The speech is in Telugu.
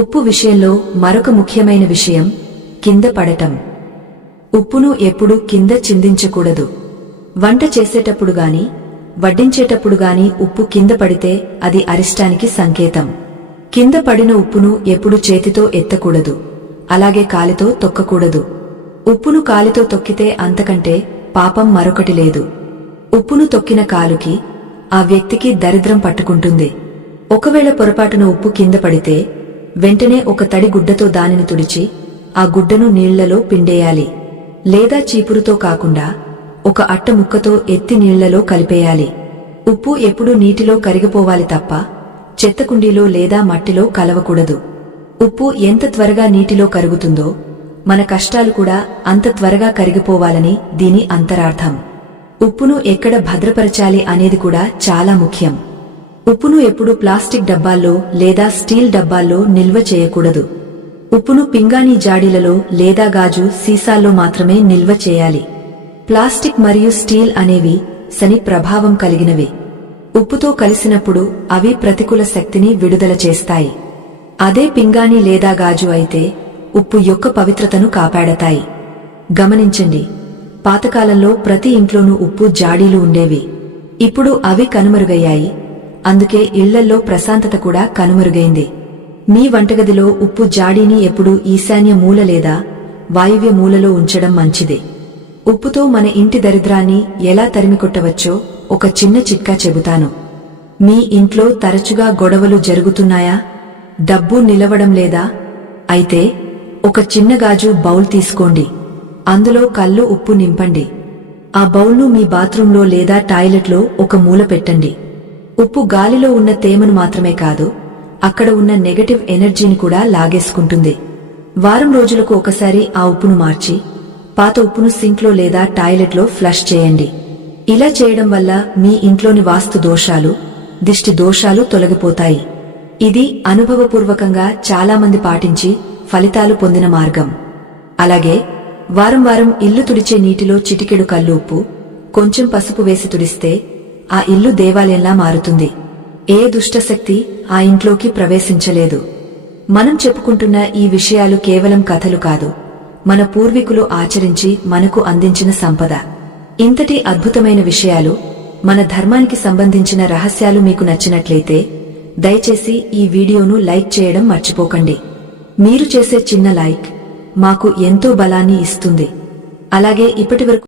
ఉప్పు విషయంలో మరొక ముఖ్యమైన విషయం కింద పడటం. ఉప్పును ఎప్పుడూ కింద చిందించకూడదు. వంట చేసేటప్పుడు గాని వడ్డించేటప్పుడు గాని ఉప్పు కింద పడితే అది అరిష్టానికి సంకేతం. కింద పడిన ఉప్పును ఎప్పుడు చేతితో ఎత్తకూడదు, అలాగే కాలితో తొక్కకూడదు. ఉప్పును కాలితో తొక్కితే అంతకంటే పాపం మరొకటి లేదు. ఉప్పును తొక్కిన కాలుకి ఆ వ్యక్తికి దరిద్రం పట్టుకుంటుంది. ఒకవేళ పొరపాటున ఉప్పు కింద పడితే వెంటనే ఒక తడి గుడ్డతో దానిని తుడిచి ఆ గుడ్డను నీళ్లలో పిండేయాలి, లేదా చీపురుతో కాకుండా ఒక అట్ట ముక్కతో ఎత్తి నీళ్లలో కలిపేయాలి. ఉప్పు ఎప్పుడూ నీటిలో కరిగిపోవాలి తప్ప చెత్తకుండీలో లేదా మట్టిలో కలవకూడదు. ఉప్పు ఎంత త్వరగా నీటిలో కరుగుతుందో మన కష్టాలు కూడా అంత త్వరగా కరిగిపోవాలని దీని అంతరార్థం. ఉప్పును ఎక్కడ భద్రపరచాలి అనేది కూడా చాలా ముఖ్యం. ఉప్పును ఎప్పుడూ ప్లాస్టిక్ డబ్బాల్లో లేదా స్టీల్ డబ్బాల్లో నిల్వ చేయకూడదు. ఉప్పును పింగాణీ జాడీలలో లేదా గాజు సీసాల్లో మాత్రమే నిల్వ చేయాలి. ప్లాస్టిక్ మరియు స్టీల్ అనేవి శని ప్రభావం కలిగినవి. ఉప్పుతో కలిసినప్పుడు అవి ప్రతికూల శక్తిని విడుదల చేస్తాయి. అదే పింగాణీ లేదా గాజు అయితే ఉప్పు యొక్క పవిత్రతను కాపాడతాయి. గమనించండి, పాతకాలంలో ప్రతి ఇంట్లోనూ ఉప్పు జాడీలు ఉండేవి. ఇప్పుడు అవి కనుమరుగయ్యాయి. అందుకే ఇళ్లల్లో ప్రశాంతత కూడా కనుమరుగైంది. మీ వంటగదిలో ఉప్పు జాడీని ఎప్పుడూ ఈశాన్య మూల లేదా వాయువ్య మూలలో ఉంచడం మంచిది. ఉప్పుతో మన ఇంటి దరిద్రాన్ని ఎలా తరిమికొట్టవచ్చో ఒక చిన్న చిట్కా చెబుతాను. మీ ఇంట్లో తరచుగా గొడవలు జరుగుతున్నాయా? డబ్బు నిలవడం లేదా? అయితే ఒక చిన్న గాజు బౌల్ తీసుకోండి. అందులో కల్లు ఉప్పు నింపండి. ఆ బౌల్ను మీ బాత్రూంలో లేదా టాయిలెట్లో ఒక మూల పెట్టండి. ఉప్పు గాలిలో ఉన్న తేమను మాత్రమే కాదు, అక్కడ ఉన్న నెగటివ్ ఎనర్జీని కూడా లాగేసుకుంటుంది. వారం రోజులకు ఒకసారి ఆ ఉప్పును మార్చి పాత ఉప్పును సింక్లో లేదా టాయిలెట్లో ఫ్లష్ చేయండి. ఇలా చేయడం వల్ల మీ ఇంట్లోని వాస్తు దోషాలు, దిష్టి దోషాలు తొలగిపోతాయి. ఇది అనుభవపూర్వకంగా చాలామంది పాటించి ఫలితాలు పొందిన మార్గం. అలాగే వారం వారం ఇల్లు తుడిచే నీటిలో చిటికెడు కల్లు ఉప్పు, కొంచెం పసుపు వేసి తుడిస్తే ఆ ఇల్లు దేవాలయంలా మారుతుంది. ఏ దుష్టశక్తి ఆ ఇంట్లోకి ప్రవేశించలేదు. మనం చెప్పుకుంటున్న ఈ విషయాలు కేవలం కథలు కాదు, మన పూర్వీకులు ఆచరించి మనకు అందించిన సంపద. ఇంతటి అద్భుతమైన విషయాలు, మన ధర్మానికి సంబంధించిన రహస్యాలు మీకు నచ్చినట్లయితే దయచేసి ఈ వీడియోను లైక్ చేయడం మర్చిపోకండి. మీరు చేసే చిన్న లైక్ మాకు ఎంతో బలాన్ని ఇస్తుంది. అలాగే ఇప్పటివరకు